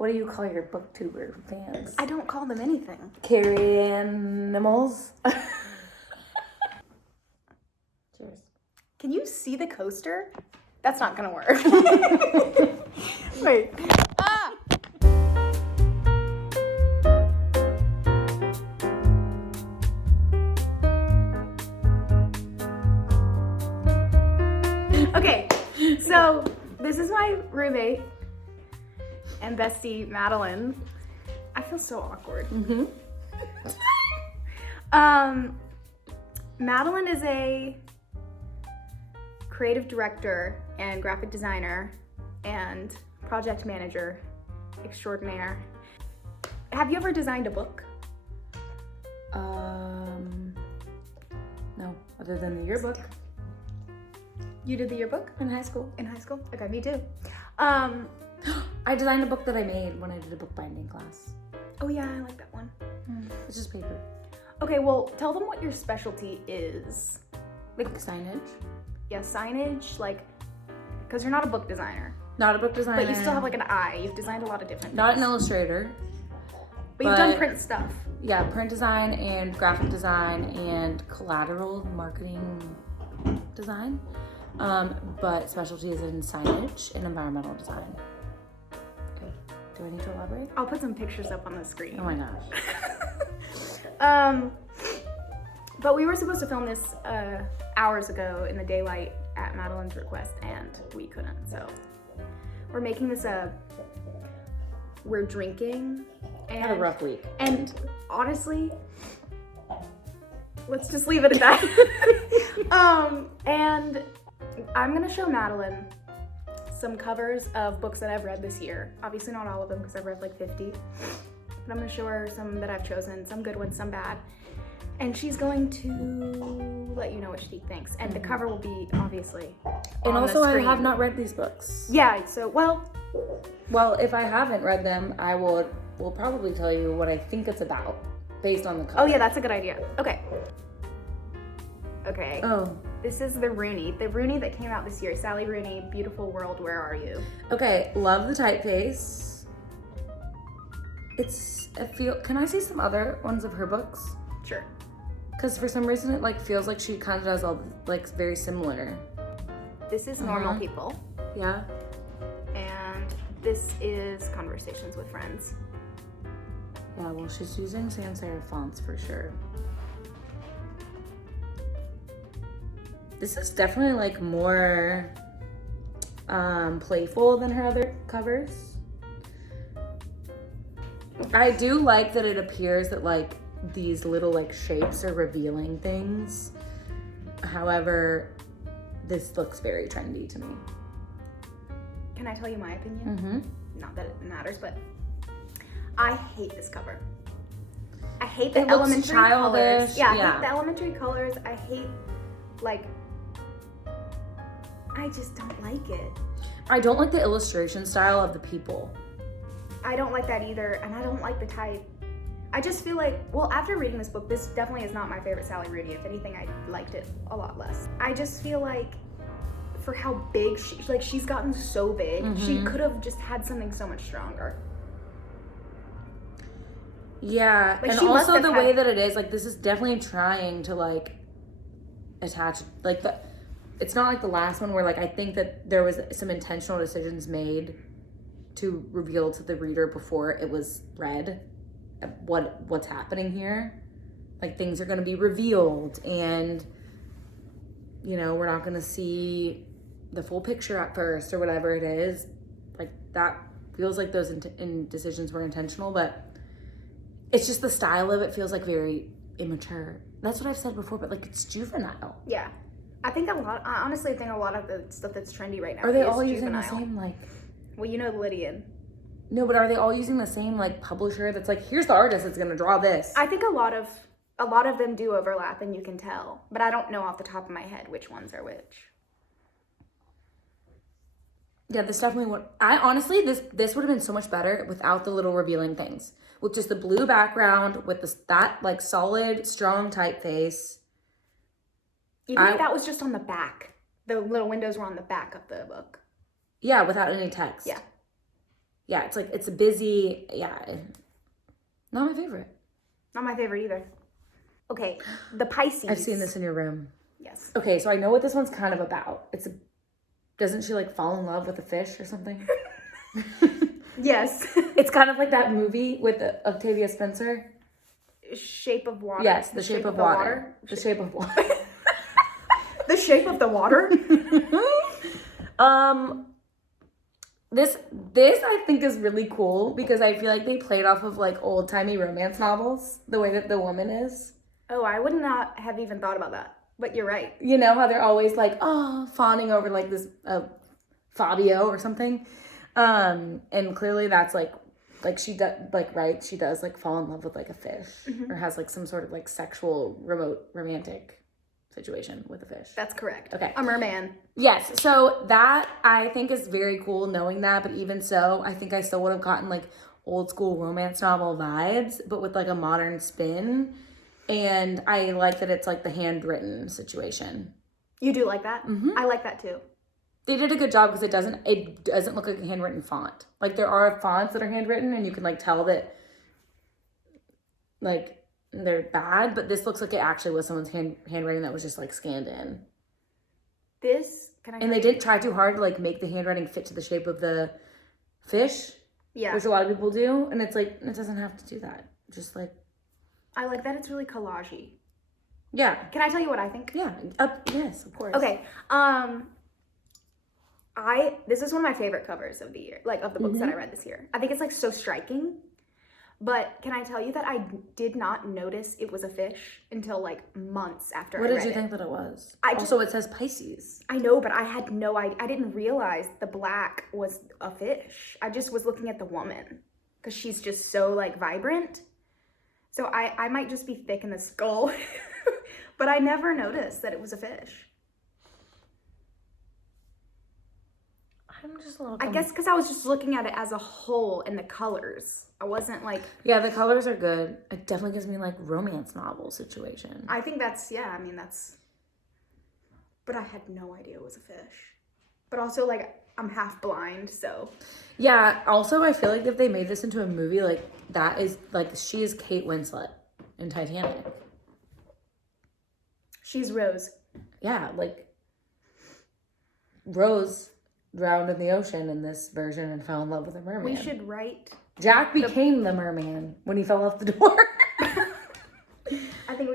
What do you call your booktuber fans? I don't call them anything. Carry animals. Cheers. Can you see the coaster? That's not gonna work. Wait. Ah! Okay, so this is my roommate and bestie, Madeline. I feel so awkward. Mm-hmm. Madeline is a creative director and graphic designer and project manager extraordinaire. Have you ever designed a book? No, other than the yearbook. You did the yearbook? In high school. In high school? Okay, me too. I designed a book that I made when I did a bookbinding class. Oh yeah, I like that one. It's just paper. Okay, well, tell them what your specialty is. Like signage. Yeah, signage, like, because you're not a book designer. Not a book designer. But you still have like an eye. You've designed a lot of different Not things. an illustrator. But you've done print stuff. Yeah, print design and graphic design and collateral marketing design. But specialty is in signage and environmental design. Okay, do I need to elaborate? I'll put some pictures up on the screen. Oh my gosh. But we were supposed to film this hours ago in the daylight at Madeline's request, and we couldn't. So we're making this we're drinking. And, Had a rough week. And honestly, let's just leave it at that. And I'm gonna show Madeline some covers of books that I've read this year. Obviously not all of them because I've read like 50. But I'm gonna show her some that I've chosen, some good ones, some bad. And she's going to let you know what she thinks. And the cover will be obviously And on also the I screen. have not read these books. Yeah, so well, if I haven't read them, I will probably tell you what I think it's about based on the cover. oh yeah, that's a good idea. Okay. Okay. Oh. This is the Rooney that came out this year. Sally Rooney, Beautiful World, Where Are You? Okay, love the typeface. Can I see some other ones of her books? Sure. Because for some reason it like feels like she kind of does all like very similar. This is Normal People. Yeah. And this is Conversations with Friends. Yeah, well she's using sans serif fonts for sure. This is definitely like more playful than her other covers. I do like that it appears that like these little like shapes are revealing things. However, this looks very trendy to me. Can I tell you my opinion? Mm-hmm. Not that it matters, but I hate this cover. I hate the It looks elementary childish, colors. Yeah, I yeah. hate the elementary colors. I hate, like, I just don't like it. I don't like the illustration style of the people. I don't like that either, and I don't like the type. I just feel like, well, after reading this book, this definitely is not my favorite Sally Rooney. If anything, I liked it a lot less. I just feel like for how big she's gotten so big, she could have just had something so much stronger. Yeah, Like, and she must also have the had- way that it is, like this is definitely trying to like attach, like it's not like the last one where like I think that there was some intentional decisions made to reveal to the reader before it was read what's happening here. Like things are going to be revealed and you know, we're not going to see the full picture at first or whatever it is. Like that feels like those decisions were intentional, but it's just the style of it feels like very immature. That's what I've said before, but like it's juvenile. Yeah. I honestly think a lot of the stuff that's trendy right now Are they is all using juvenile. the same like... Well, you know Lydian. No, but are they all using the same like publisher that's like, here's the artist that's gonna draw this? I think a lot of them do overlap and you can tell, but I don't know off the top of my head which ones are which. Yeah, this definitely would... I honestly, this would have been so much better without the little revealing things. With just the blue background, with that like solid, strong typeface. Even if that was just on the back. The little windows were on the back of the book. Yeah, without any text. Yeah. yeah, it's like, it's a busy, yeah. Not my favorite. Not my favorite either. Okay, the Pisces. I've seen this in your room. Yes. Okay, so I know what this one's kind of about. Doesn't she like fall in love with a fish or something? Yes. It's kind of like that movie with Octavia Spencer. Shape of Water. Yes, The Shape of Water. The Shape of Water. The Shape of the Water. This I think is really cool because I feel like they played off of like old timey romance novels, the way that the woman is. Oh, I would not have even thought about that, but you're right. You know how they're always like, oh, fawning over like this Fabio or something, and clearly that's like she does like, right, she does like fall in love with like a fish, or has like some sort of like sexual remote romantic situation with a fish. That's correct. Okay. A merman. Yes. So that I think is very cool knowing that, but even so, I think I still would have gotten like old school romance novel vibes, but with like a modern spin. And I like that it's like the handwritten situation. You do like that? Mm-hmm. I like that too. They did a good job because it doesn't look like a handwritten font. Like there are fonts that are handwritten and you can like tell that like they're bad, but this looks like it actually was someone's handwriting that was just like scanned in. And they didn't try too hard to like make the handwriting fit to the shape of the fish. Yeah. Which a lot of people do. And it's like, it doesn't have to do that. Just like. I like that it's really collage-y. Yeah. Can I tell you what I think? Yeah. Yes, of course. Okay. This is one of my favorite covers of the year, like of the books that I read this year. I think it's like so striking. But can I tell you that I did not notice it was a fish until like months after I read it. What did you think that it was? It says Pisces. I know, but I had no idea. I didn't realize the black was a fish. I just was looking at the woman because she's just so like vibrant. So I might just be thick in the skull, but I never noticed that it was a fish. I'm just a little. I guess because I was just looking at it as a whole and the colors. I wasn't like. Yeah, the colors are good. It definitely gives me like romance novel situation. I think that's, yeah, I mean, that's. But I had no idea it was a fish. But also, like, I'm half blind, so. Yeah, also, I feel like if they made this into a movie, like, that is, like, she is Kate Winslet in Titanic. She's Rose. Yeah, like, Rose drowned in the ocean in this version and fell in love with a merman. We should write. Jack became the merman when he fell off the door. I think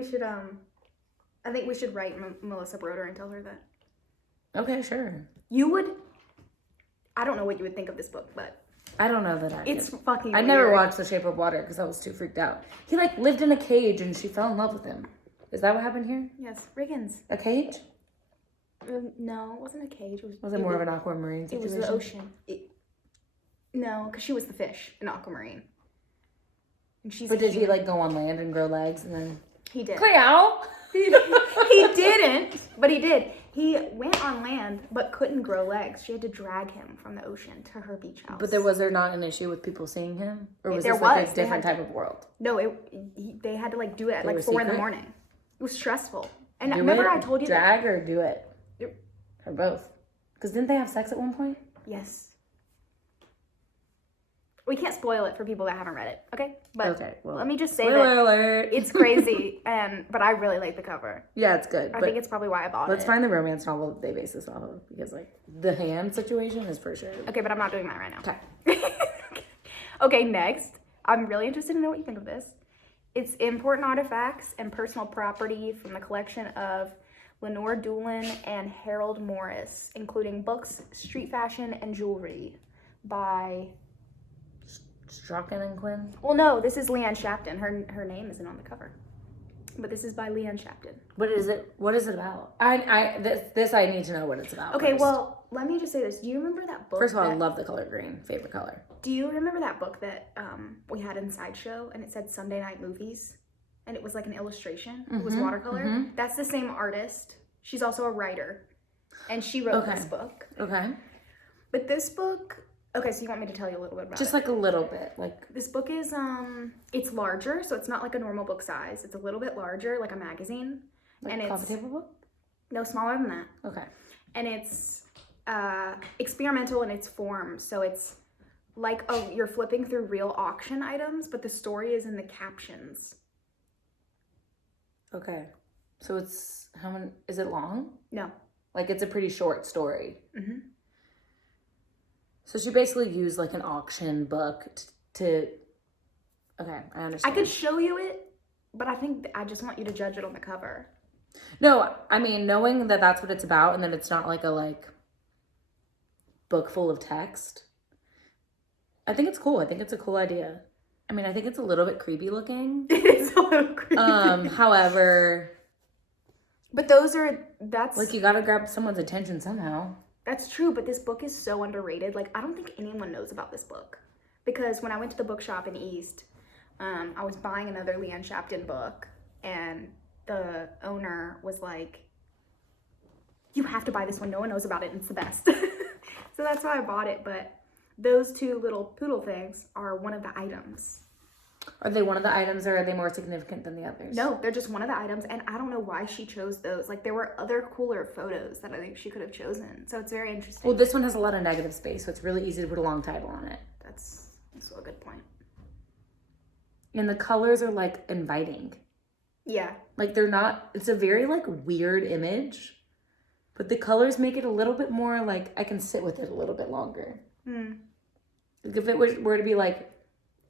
we should write Melissa Broder and tell her that. Okay, sure. You would. I don't know what you would think of this book, but I don't know that it's fucking. I never watched The Shape of Water because I was too freaked out. He like lived in a cage and she fell in love with him. Is that what happened here? Yes, Riggins. A cage? No, it wasn't a cage. Was it more of an aquamarine situation? It was the ocean. No, because she was the fish in Aquamarine. And but did he like go on land and grow legs and then? He did. Cleo! He didn't, but he did. He went on land but couldn't grow legs. She had to drag him from the ocean to her beach house. But was there not an issue with people seeing him? Or was this like a different type of world? No, they had to like do it at like 4 in the morning. It was stressful. And I told you drag that. Or do it? Or both? Because didn't they have sex at one point? Yes. We can't spoil it for people that haven't read it, okay? But okay, well, let me just say spoiler alert. It's crazy, but I really like the cover. Yeah, it's good. I think it's probably why I bought it. Let's find the romance novel that they base this off of, because like the hand situation is for sure. Okay, but I'm not doing that right now. Okay. Okay, next. I'm really interested to know what you think of this. It's important artifacts and personal property from the collection of Lenore Doolan and Harold Morris, including books, street fashion, and jewelry by Strachan and Quinn? Well, no, this is Leanne Shapton. Her name isn't on the cover. But this is by Leanne Shapton. What is it about? This I need to know what it's about. Okay, first. Well, let me just say this. Do you remember that book? First of all, I love the color green. Favorite color. Do you remember that book that we had in Sideshow and it said Sunday Night Movies? And it was like an illustration. It was watercolor. Mm-hmm. That's the same artist. She's also a writer. And she wrote this book. Okay. But this book... Okay, so you want me to tell you a little bit about it? Just like a little bit. Like this book is, it's larger, so it's not like a normal book size. It's a little bit larger, like a magazine. Like and a coffee table book? No, smaller than that. Okay. And it's experimental in its form. So it's like you're flipping through real auction items, but the story is in the captions. Okay. So it's, how many, is it long? No. Like, it's a pretty short story. Mm-hmm. So she basically used, like, an auction book to okay, I understand. I could show you it, but I think I just want you to judge it on the cover. No, I mean, knowing that that's what it's about and that it's not, like, a, like, book full of text, I think it's cool. I think it's a cool idea. I mean, I think it's a little bit creepy looking. It is a little creepy. However... But that's... Like, you gotta grab someone's attention somehow. That's true, but this book is so underrated. Like, I don't think anyone knows about this book. Because when I went to the bookshop in East, I was buying another Leanne Shapton book, and the owner was like, you have to buy this one. No one knows about it, and it's the best. So that's why I bought it, but those two little poodle things are one of the items. Are they one of the items, or are they more significant than the others? No, they're just one of the items, and I don't know why she chose those. Like, there were other cooler photos that I think she could have chosen, so it's very interesting. Well, this one has a lot of negative space, so it's really easy to put a long title on it. That's a good point. And the colors are, like, inviting. Yeah. Like, they're not, it's a very, like, weird image, but the colors make it a little bit more, like, I can sit with it a little bit longer. Like, if it were to be, like,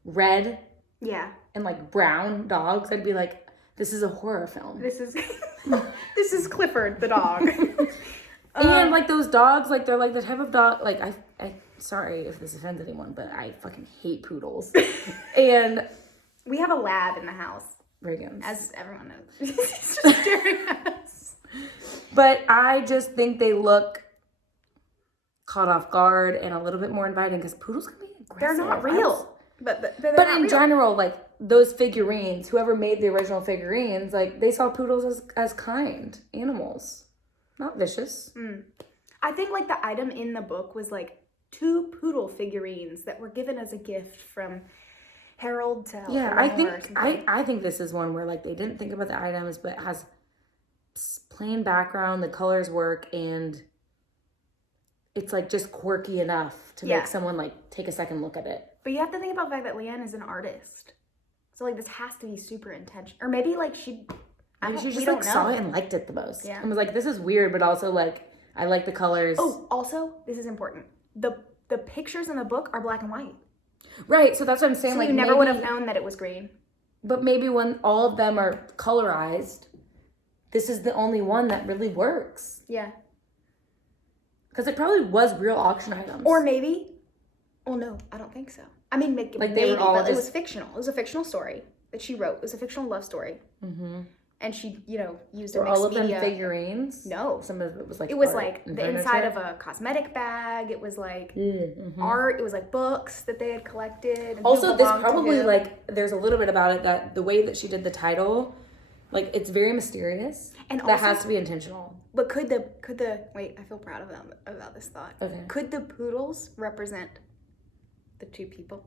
red... Yeah. And, like, brown dogs, I'd be like, this is a horror film. This is Clifford the dog. And, like, those dogs, like, they're, like, the type of dog, like, I sorry if this offends anyone, but I fucking hate poodles. And... We have a lab in the house. Reagan's. As everyone knows. He's just staring at us. But I just think they look caught off guard and a little bit more inviting, because poodles can be aggressive. They're not real. But in real. General, like, those figurines, whoever made the original figurines, like, they saw poodles as kind animals, not vicious. I think, like, the item in the book was, like, 2 poodle figurines that were given as a gift from Harold to Yeah, I think this is one where, like, they didn't think about the items, but it has plain background, the colors work, and it's, like, just quirky enough to make someone, like, take a second look at it. But you have to think about the fact that Leanne is an artist. So, like, this has to be super intentional. Or maybe, like, she just, like, saw it and liked it the most. Yeah. And was like, this is weird, but also, like, I like the colors. Oh, also, this is important. The pictures in the book are black and white. Right, so that's what I'm saying. So like, you never would have known that it was green. But maybe when all of them are colorized, this is the only one that really works. Yeah. Because it probably was real auction items. Or maybe... Well, no, I don't think so. I mean, maybe, they were all but it was fictional. It was a fictional story that she wrote. It was a fictional love story. Mm-hmm. And she, used a mixed media. Were all of them figurines? No. Some of it was like it was like the inside of a cosmetic bag. It was like art. It was like books that they had collected. And also, this probably, like, there's a little bit about it that the way that she did the title, like, it's very mysterious. And that also has to be intentional. But could the wait, I feel proud of them about this thought. Okay. Could the poodles represent the 2 people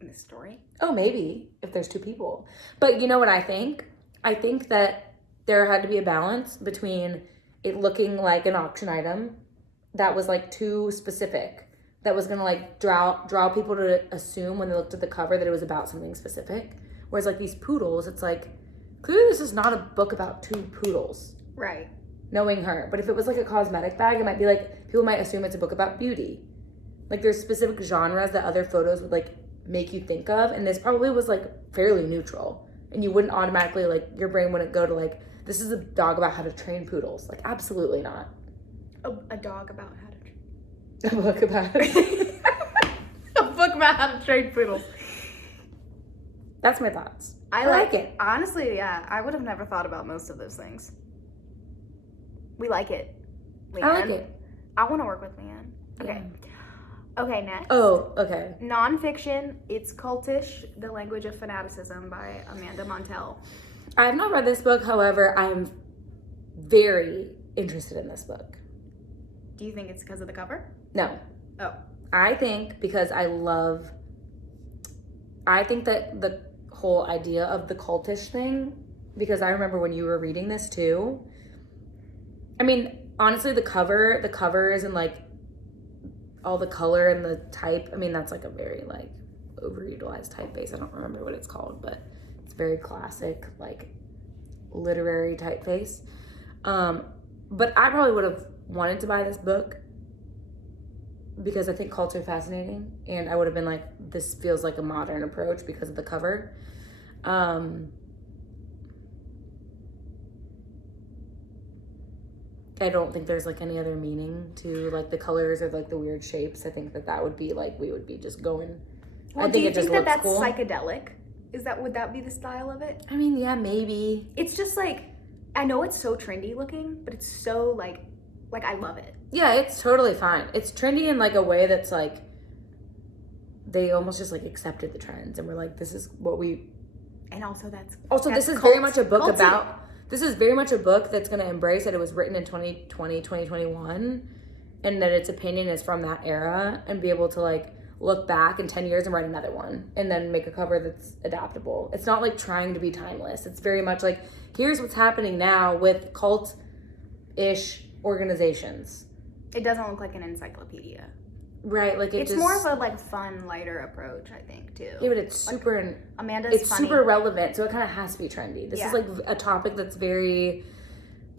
in this story? Oh, maybe, if there's 2 people. But you know what I think? I think that there had to be a balance between it looking like an auction item that was, like, too specific, that was gonna, like, draw people to assume when they looked at the cover that it was about something specific. Whereas, like, these poodles, it's like, clearly this is not a book about 2 poodles. Right. Knowing her. But if it was, like, a cosmetic bag, it might be, like, people might assume it's a book about beauty. Like, there's specific genres that other photos would, like, make you think of, and this probably was, like, fairly neutral. And you wouldn't automatically, like, your brain wouldn't go to, like, this is a dog about how to train poodles. Like, absolutely not. A dog about how to train. A book about A book about how to train poodles. That's my thoughts. I like it. Honestly, yeah. I would have never thought about most of those things. We like it. Leanne. I like it. I want to work with Leanne. Okay. Yeah. Okay, next. Oh, okay. Nonfiction, it's Cultish, The Language of Fanaticism by Amanda Montell. I have not read this book, however, I'm very interested in this book. Do you think it's because of the cover? No. Oh. I think because I think that the whole idea of the cultish thing, because I remember when you were reading this too, I mean, honestly, the covers and, like, all the color and the type. I mean, that's like a very like overutilized typeface. I don't remember what it's called, but it's very classic, like literary typeface. But I probably would have wanted to buy this book because I think cults are fascinating, and I would have been like, this feels like a modern approach because of the cover. I don't think there's like any other meaning to like the colors or like the weird shapes. I think that would be like, we would be just going. Well, I think it just looks that's cool. Psychedelic? Would that be the style of it? I mean, yeah, maybe. It's just like, I know it's so trendy looking, but it's so like I love it. Yeah, it's totally fine. It's trendy in like a way that's like, they almost just like accepted the trends and we're like, this is what we. And also this is very much a book about. This is very much a book that's going to embrace that it was written in 2020, 2021, and that its opinion is from that era, and be able to like look back in 10 years and write another one and then make a cover that's adaptable. It's not like trying to be timeless. It's very much like, here's what's happening now with cult-ish organizations. It doesn't look like an encyclopedia. Right, like it's more of a like fun, lighter approach, I think, too. Yeah, but it's like, super. Amanda's it's funny. super relevant, so it kind of has to be trendy. This is like a topic that's very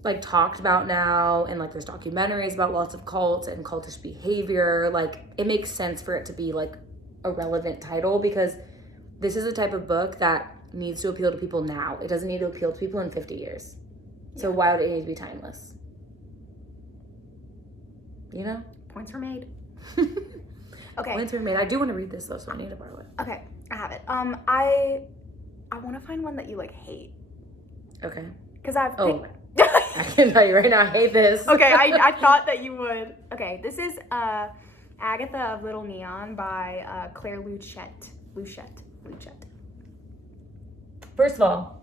like talked about now, and like there's documentaries about lots of cults and cultish behavior. Like it makes sense for it to be like a relevant title because this is a type of book that needs to appeal to people now. It doesn't need to appeal to people in 50 years. So why would it need to be timeless? You know? Points were made. Okay. Points were made. I do want to read this though, so I need to borrow it. Okay, I have it. I want to find one that you like hate. Okay. Because I've. I can tell you right now, I hate this. Okay, I thought that you would. Okay, this is Agatha of Little Neon by Claire Luchette. First of all,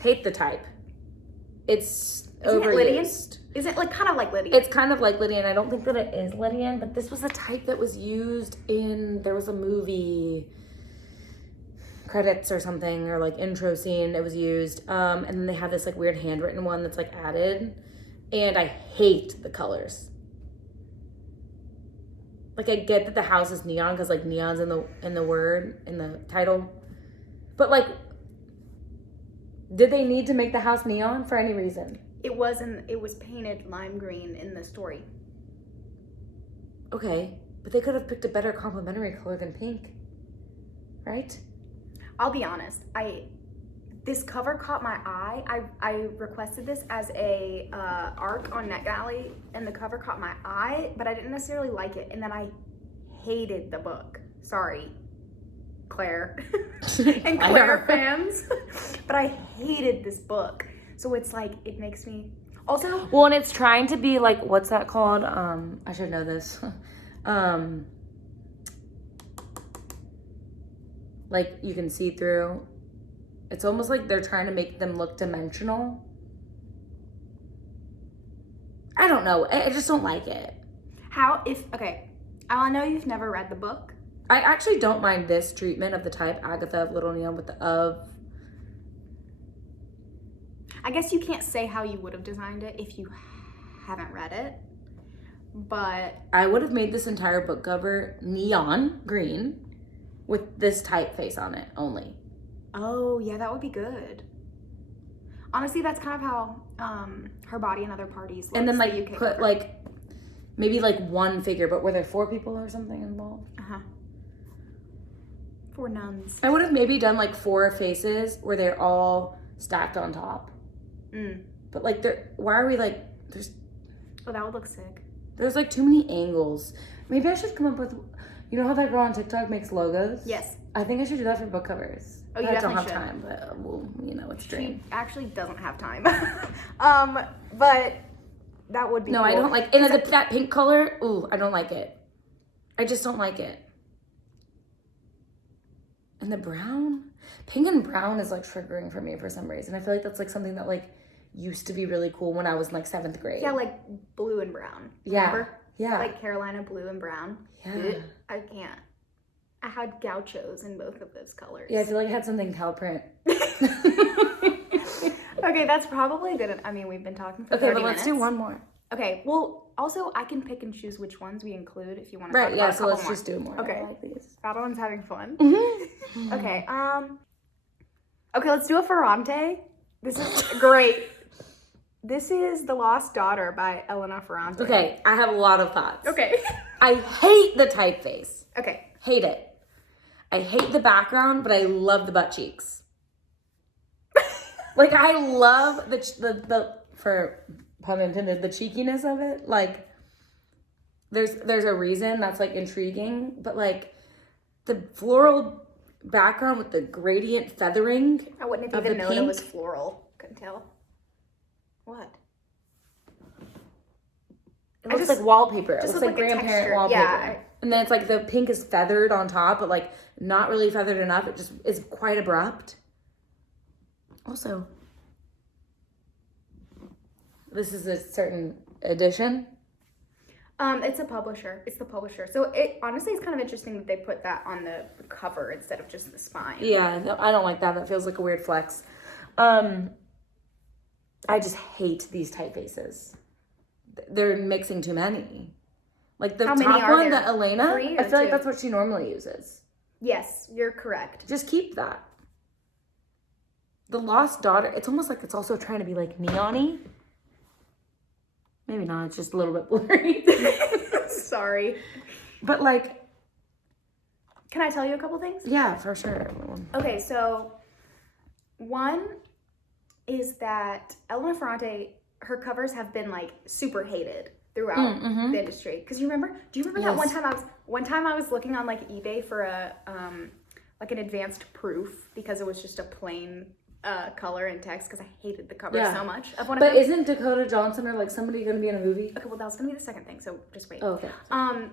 hate the type. It's overused. Is it like kind of like Lydian? It's kind of like Lydian. I don't think that it is Lydian, but this was a type that was used in, there was a movie credits or something, or like intro scene it was used. And then they have this like weird handwritten one that's like added. And I hate the colors. Like I get that the house is neon because like neon's in the word, in the title. But like, did they need to make the house neon for any reason? It was painted lime green in the story. Okay, but they could have picked a better complementary color than pink, right? I'll be honest. This cover caught my eye. I requested this as a arc on NetGalley, and the cover caught my eye, but I didn't necessarily like it. And then I hated the book. Sorry, Claire and Claire fans, but I hated this book. So it's like, it makes me also. Well, and it's trying to be like, what's that called? I should know this. Like you can see through. It's almost like they're trying to make them look dimensional. I don't know. I just don't like it. I know you've never read the book. I actually don't mind this treatment of the type Agatha of Little Neon with the of. I guess you can't say how you would have designed it if you haven't read it, but I would have made this entire book cover neon green with this typeface on it only. Oh, yeah, that would be good. Honestly, that's kind of how Her Body and Other Parties looks. And then like the UK put cover. like maybe like one figure, but were there 4 people or something involved? 4 nuns. I would have maybe done like 4 faces where they're all stacked on top. But like, why are we like, Oh, that would look sick. There's like too many angles. Maybe I should come up with, you know how that girl on TikTok makes logos? Yes. I think I should do that for book covers. Oh, you I definitely don't have should. time, but well, you know, it's a dream. She actually doesn't have time. But that would be No, cool. I don't like, and that pink color, ooh, I don't like it. I just don't like it. And the brown? Pink and brown is like triggering for me for some reason. I feel like that's like something that like used to be really cool when I was in like 7th grade. Yeah, like blue and brown. Yeah. Remember? Yeah. Like Carolina blue and brown. Yeah. I can't. I had gauchos in both of those colors. Yeah, I feel like I had something cow print. Okay, that's probably good. I mean, we've been talking for 30 Okay, but minutes. let's do one more. Okay, well, also, I can pick and choose which ones we include if you want to Right, talk yeah, about so let's just do more. Okay. I like these. Madeline's having fun. Mm-hmm. Okay, okay, let's do a Ferrante. This is great. This is The Lost Daughter by Elena Ferrante. Okay, I have a lot of thoughts. Okay. I hate the typeface. Okay. Hate it. I hate the background, but I love the butt cheeks. Like, I love the for pun intended, the cheekiness of it. Like, there's a reason that's, like, intriguing, but, like, the floral background with the gradient feathering. I wouldn't have even known it was floral. Couldn't tell. What? It looks like wallpaper. It just looks like grandparent texture. wallpaper. Yeah. And then it's like the pink is feathered on top, but like not really feathered enough. It just is quite abrupt. Also, this is a certain edition. It's a publisher. It's the publisher. So it honestly is kind of interesting that they put that on the cover instead of just the spine. Yeah, no, I don't like that. That feels like a weird flex. I just hate these typefaces. They're mixing too many. Like the How top many are one, there? the Elena, 3 I or feel like 2? that's what she normally uses. Yes, you're correct. Just keep that. The Lost Daughter, it's almost like it's also trying to be like neon-y. Maybe not, it's just a little bit blurry. Sorry. But like... Can I tell you a couple things? Yeah, for sure. Okay, so one is that Elena Ferrante, her covers have been like super hated throughout the industry. Because do you remember that one time I was looking on like eBay for a like an advanced proof because it was just a plain color and text because I hated the cover so much of one of them. But isn't Dakota Johnson or like somebody gonna be in a movie? Okay, well that was gonna be the second thing, so just wait. Oh, okay.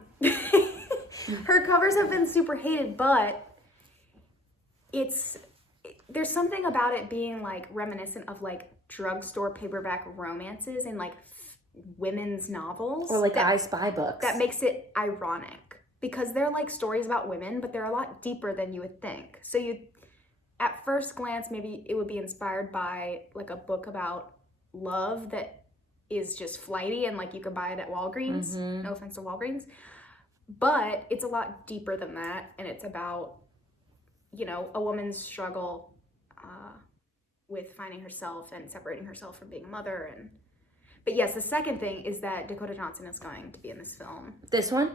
Her covers have been super hated, but there's something about it being like reminiscent of like drugstore paperback romances and like women's novels Or like I Spy books. that makes it ironic because they're like stories about women, but they're a lot deeper than you would think. So you, at first glance, maybe it would be inspired by like a book about love that is just flighty and like you could buy it at Walgreens. No offense to Walgreens. But it's a lot deeper than that, and it's about, you know, a woman's struggle with finding herself and separating herself from being a mother. But yes, the second thing is that Dakota Johnson is going to be in this film. This one?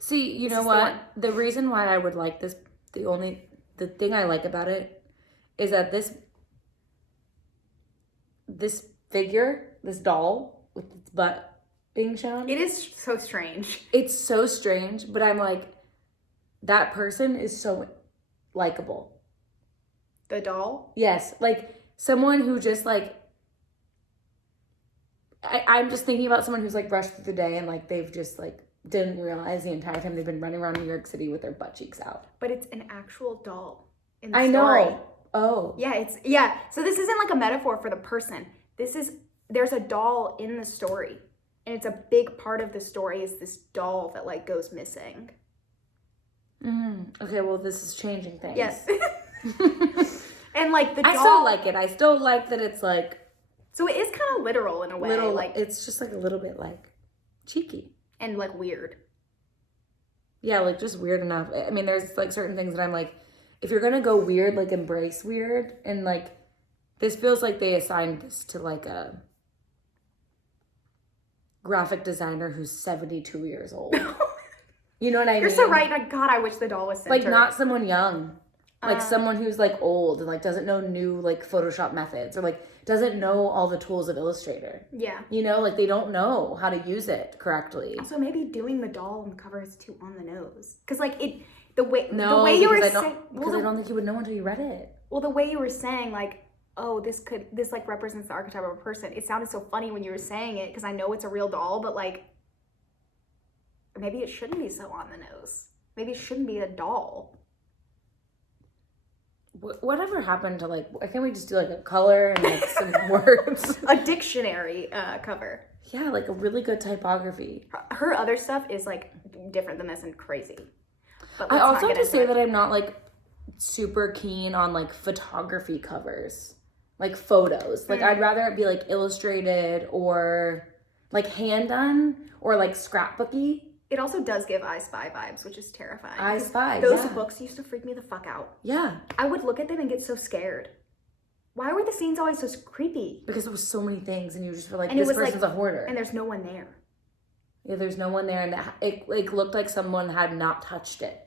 See, you know what? The reason why I would like this, the thing I like about it is that this figure, this doll with its butt being shown. It is so strange. It's so strange, but I'm like, that person is so likable. The doll? Yes, like someone who just like, I'm just thinking about someone who's like rushed through the day and like they've just like didn't realize the entire time they've been running around New York City with their butt cheeks out. But it's an actual doll in the I story. know. Oh. Yeah, so this isn't like a metaphor for the person. There's a doll in the story. And it's a big part of the story is this doll that like goes missing. Okay, well this is changing things. Yes. And like the doll. I still like it. I still like that it's like. So it is kind of literal in a way. Like it's just like a little bit like cheeky. And like weird. Yeah, like just weird enough. I mean, there's like certain things that I'm like, if you're gonna go weird, like embrace weird. And like, this feels like they assigned this to like a graphic designer who's 72 years old. You know what I mean? You're so right. God, I wish the doll was centered. Like not someone young. Like someone who's like old and like doesn't know new like Photoshop methods or like doesn't know all the tools of Illustrator. Yeah. You know, like they don't know how to use it correctly. Also, maybe doing the doll on the cover is too on the nose. Because like the way you were saying, because I don't think you would know until you read it. Well, the way you were saying like, oh, this like represents the archetype of a person. It sounded so funny when you were saying it because I know it's a real doll, but like maybe it shouldn't be so on the nose. Maybe it shouldn't be a doll. Whatever happened to like, why can't we just do like a color and like some words? A dictionary cover. Yeah, like a really good typography. Her other stuff is like different than this and crazy. But I also have to say that I'm not like super keen on like photography covers, like photos. Like I'd rather it be like illustrated or like hand done or like scrapbooky. It also does give I Spy vibes, which is terrifying. I Spy, Those books used to freak me the fuck out. Yeah. I would look at them and get so scared. Why were the scenes always so creepy? Because it was so many things, and you just were like, and this person's a hoarder. And there's no one there. Yeah, there's no one there, and it looked like someone had not touched it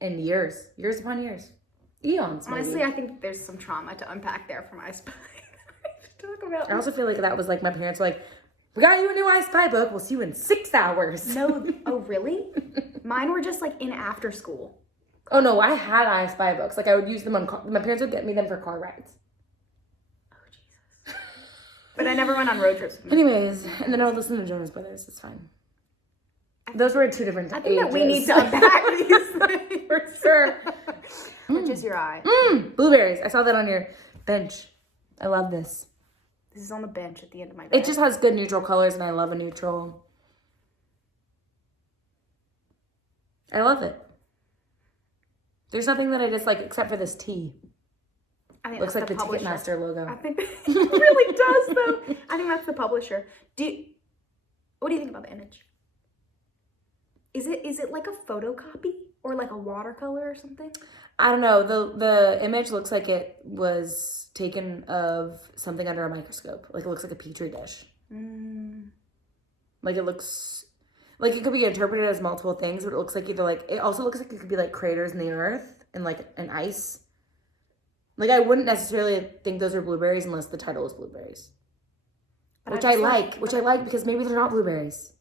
in years upon years. Eons, maybe. Honestly, I think there's some trauma to unpack there from I Spy. Talk about. I also feel like that was like my parents were like, we got you a new I Spy book. We'll see you in 6 hours. No. Oh, really? Mine were just like in after school. Oh, no. I had I Spy books. Like, I would use them on my parents would get me them for car rides. Oh, Jesus. But I never went on road trips. Anyways, and then I would listen to Jonas Brothers. It's fine. Those were 2 different ages. I think that we need to unpack these things. For sure. Which is your eye? Blueberries. I saw that on your bench. I love this. This is on the bench at the end of my bed. It just has good neutral colors, and I love a neutral. I love it. There's nothing that I dislike except for this T. I think looks like the publisher. Ticketmaster logo. I think it really does, though. I think that's the publisher. What do you think about the image? Is it like a photocopy or like a watercolor or something? I don't know. The image looks like it was taken of something under a microscope. Like it looks like a petri dish. Like it looks like it could be interpreted as multiple things, but it looks like either like it also looks like it could be like craters in the earth and like an ice. Like I wouldn't necessarily think those are blueberries unless the title was blueberries. Which I like because maybe they're not blueberries.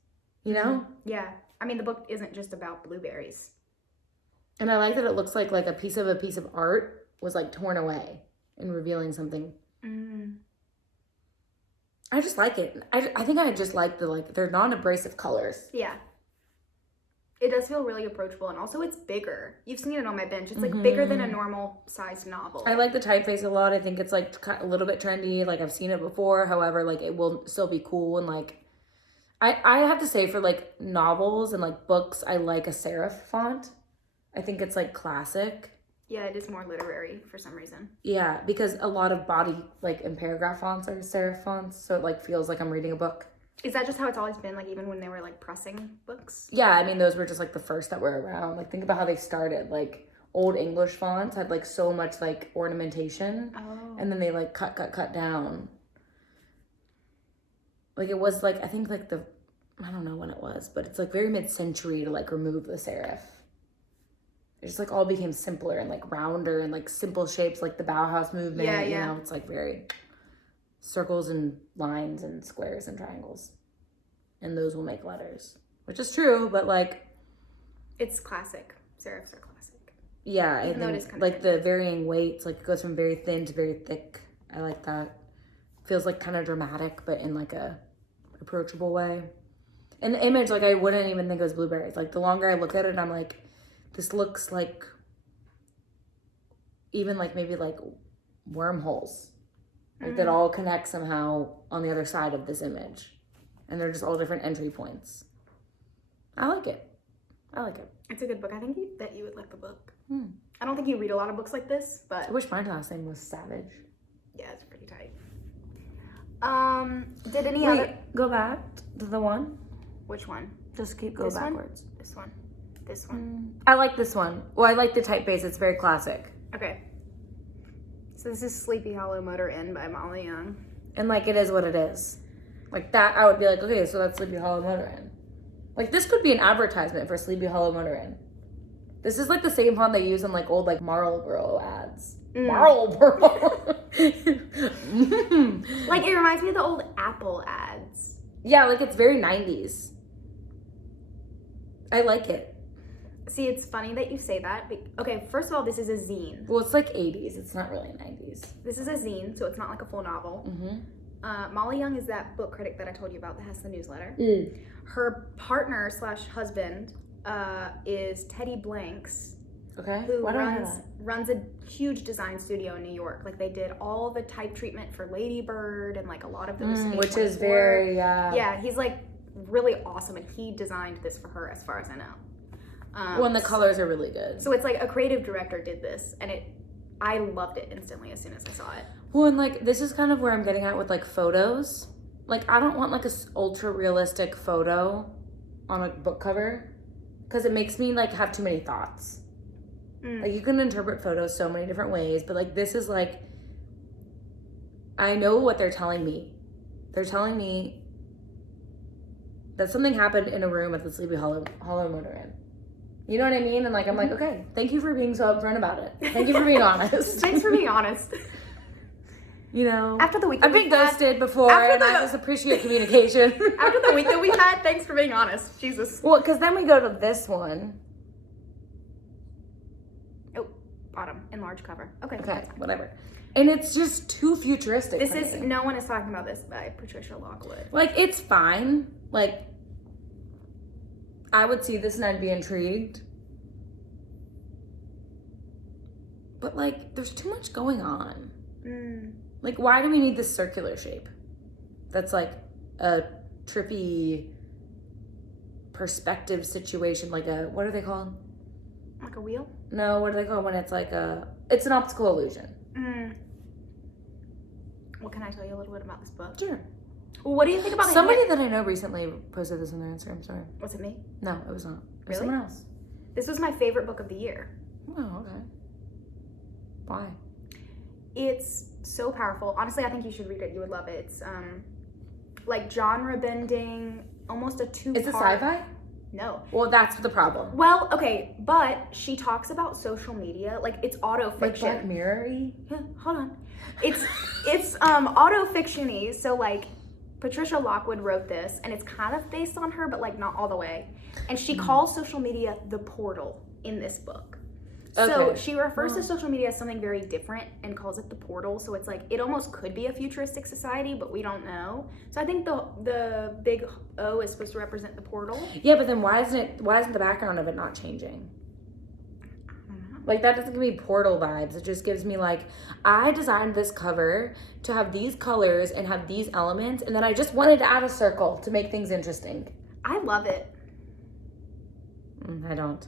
You know? Yeah. I mean, the book isn't just about blueberries. And I like that it looks like a piece of art was like torn away and revealing something. I just like it. I think I just like they're non-abrasive colors. Yeah. It does feel really approachable, and also it's bigger. You've seen it on my bench. It's like bigger than a normal sized novel. I like the typeface a lot. I think it's like a little bit trendy. Like I've seen it before. However, like it will still be cool, and like I have to say for like novels and like books, I like a serif font. I think it's like classic. Yeah, it is more literary for some reason. Yeah, because a lot of body like and paragraph fonts are serif fonts, so it like feels like I'm reading a book. Is that just how it's always been, like even when they were like pressing books? Yeah, I mean those were just like the first that were around. Like think about how they started. Like old English fonts had like so much like ornamentation, and then they like cut down. Like it was like I think like I don't know when it was, but it's like very mid-century to like remove the serif. It just like all became simpler and like rounder and like simple shapes, like the Bauhaus movement. Yeah. You know, it's like very circles and lines and squares and triangles, and those will make letters, which is true. But like, it's classic. Serifs are classic. Yeah, I think like the varying weights, like it goes from very thin to very thick. I like that. Feels like kind of dramatic, but in like a approachable way. And the image, like I wouldn't even think it was blueberries. Like the longer I look at it, I'm like, this looks like even like maybe like wormholes. Like that all connect somehow on the other side of this image. And they're just all different entry points. I like it. It's a good book. I think that you would like the book. I don't think you read a lot of books like this, but I wish my last name was Savage. Yeah, it's pretty tight. Did any other go back to the one? Which one? Just go backwards. This one. I like this one. Well, I like the typeface. It's very classic. Okay. So this is Sleepy Hollow Motor Inn by Molly Young. And like it is what it is. Like that, I would be like, okay, so that's Sleepy Hollow Motor Inn. Like this could be an advertisement for Sleepy Hollow Motor Inn. This is like the same font they use on like old like Marlboro ads. Marlboro. Like it reminds me of the old Apple ads. Yeah, like it's very 90s. I like it. See, it's funny that you say that. Okay, first of all, this is a zine. Well, it's like 80s. It's not really 90s. This is a zine, so it's not like a full novel. Molly Young is that book critic that I told you about that has the newsletter. Her partner / husband is Teddy Blanks. Okay. Who runs a huge design studio in New York. Like they did all the type treatment for Lady Bird and like a lot of those. Which is very yeah. He's like really awesome, and he designed this for her, as far as I know. Well, and the colors are really good. So it's like a creative director did this, and I loved it instantly as soon as I saw it. Well, and like this is kind of where I'm getting at with like photos. like, I don't want like a ultra realistic photo on a book cover because it makes me like have too many thoughts. Like, you can interpret photos so many different ways, but like, this is like, I know what they're telling me. They're telling me that something happened in a room at the Sleepy Hollow Motor Inn. You know what I mean? And like, I'm like, okay, thank you for being so upfront about it. Thank you for being honest. Thanks for being honest. You know, after the week I've been ghosted before, and I just appreciate communication. After the week that we had, thanks for being honest. Jesus. Well, because then we go to this one. Oh, bottom, enlarged cover. Okay, whatever. And it's just too futuristic. No one is talking about this by Patricia Lockwood. Like, it's fine. Like, I would see this and I'd be intrigued. But, like, there's too much going on. Like, why do we need this circular shape? That's, like, a trippy perspective situation. Like what are they called? Like a wheel? No, what are they called when it's like it's an optical illusion. Well, can I tell you a little bit about this book? Sure. Well, what do you think about somebody that I know recently posted this on their Instagram story? Was it me? No, it was not. It was really? someone else. This was my favorite book of the year. Oh, okay. Why? It's so powerful. Honestly, I think you should read it. You would love it. It's like genre bending, almost a two-part. Is it sci-fi? No. Well, that's the problem. Well, okay, but she talks about social media, like it's auto-fiction. Like Black Mirror-y? Yeah, hold on. It's auto-fiction-y, so like Patricia Lockwood wrote this, and it's kind of based on her, but like not all the way. And she calls social media the portal in this book. So she refers to social media as something very different and calls it the portal. So it's like, it almost could be a futuristic society, but we don't know. So I think the big O is supposed to represent the portal. Yeah, but then why isn't the background of it not changing? Like, that doesn't give me portal vibes. It just gives me like, I designed this cover to have these colors and have these elements, and then I just wanted to add a circle to make things interesting. I love it. I don't.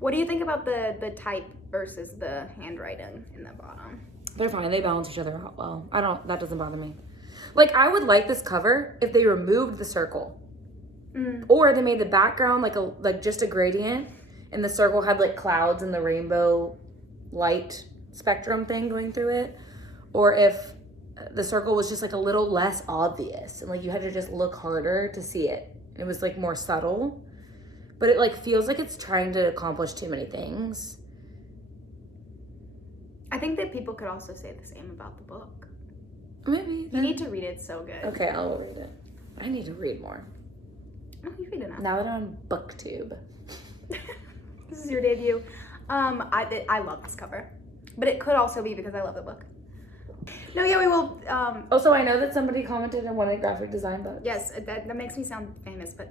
What do you think about the type versus the handwriting in the bottom? They're fine. They balance each other out well. That doesn't bother me. Like, I would like this cover if they removed the circle. Or they made the background like just a gradient, and the circle had like clouds and the rainbow light spectrum thing going through it. Or if the circle was just like a little less obvious and like you had to just look harder to see it. It was like more subtle. But it like feels like it's trying to accomplish too many things. I think that people could also say the same about the book. Maybe. You need to read it. It's so good. Okay, I'll read it. I need to read more. No, you read it now. Now that I'm on BookTube. This is your debut. I love this cover. But it could also be because I love the book. No, yeah, we will. Also, I know that somebody commented and wanted graphic design books. Yes, that makes me sound famous, but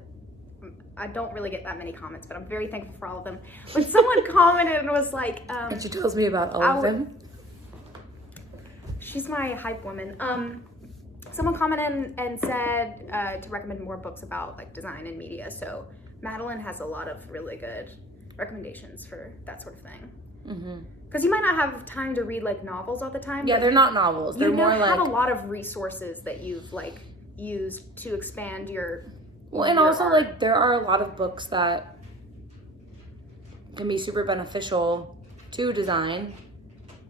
I don't really get that many comments, but I'm very thankful for all of them. When someone commented and was like... and she tells me about all of them. She's my hype woman. Someone commented and said to recommend more books about like design and media. So Madeline has a lot of really good recommendations for that sort of thing. Because you might not have time to read like novels all the time. Yeah, they're not novels. They're more like... You have a lot of resources that you've like used to expand your... Well, and also, like, there are a lot of books that can be super beneficial to design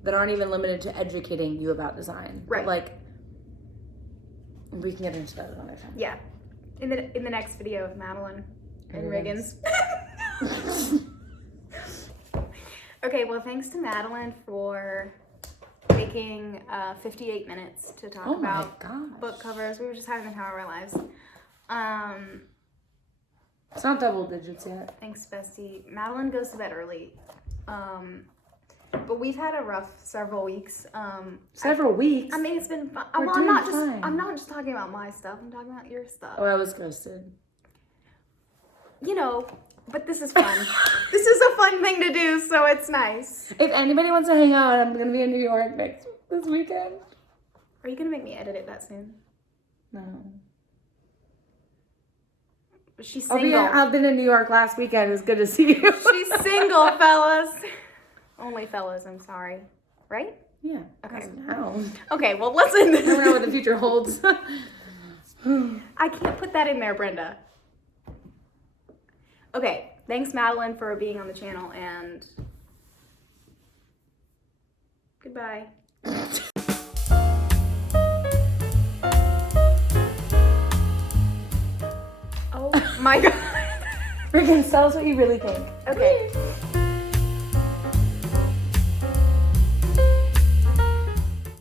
that aren't even limited to educating you about design. Right. But, like, we can get into that another time. Yeah. In the next video of Madeline and Riggins. Okay, well, thanks to Madeline for taking 58 minutes to talk about book covers. We were just having the time of our lives. It's not double digits yet. Thanks, bestie. Madeline goes to bed early. But we've had a rough several weeks. Several weeks? I mean, it's been fun. I'm not just talking about my stuff. I'm talking about your stuff. Oh, I was ghosted. You know, but this is fun. This is a fun thing to do, so it's nice. If anybody wants to hang out, I'm gonna be in New York this weekend. Are you gonna make me edit it that soon? No. She's single. I've been in New York last weekend. It was good to see you. She's single, fellas. Only fellas, I'm sorry. Right? Yeah. Okay. Now. Okay, well, let's end this. I don't know what the future holds. I can't put that in there, Brenda. Okay, thanks, Madeline, for being on the channel, and goodbye. Oh my god. Freaking tell us what you really think. Okay.